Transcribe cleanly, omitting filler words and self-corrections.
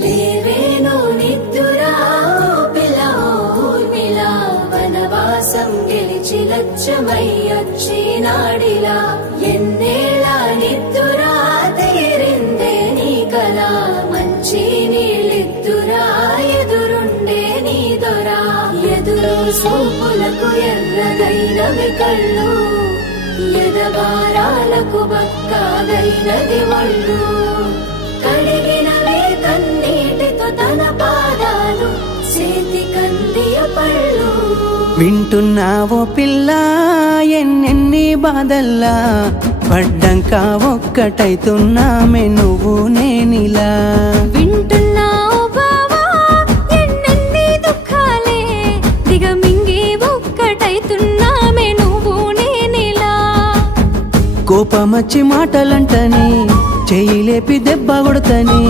లేవేను నిద్దురా పిల్ల ఊర్మిళ వనవాసం గెలిచి లక్ష్యమై వచ్చినాడిలా ఎన్నేళ్ళ నిద్దురా తీరిందే నీ కల మంచి నీళ్ళిద్దురా ఎదురుండే నీ దొరా ఎదురు సూపులకు ఎర్రగైనవి కళ్ళు ఎదవారాలకు బక్కాగైనది ఒళ్ళు కడిగినవే కన్నీటితో తన పాదాలు చేతి కందియ పళ్ళు వింటున్నావో పిల్ల ఎన్నెన్ని బాధల్లా పడ్డంక ఒక్కటైతున్నామే నువ్వు నేనిలా వింటున్నావు బావా ఎన్నెన్ని దుఃఖాలే దిగమింగి ఒక్కటైతున్నామే నువ్వు నేనిలా కోపమచ్చి మాటలంటని చెయ్యి లేపి దెబ్బ కొడతని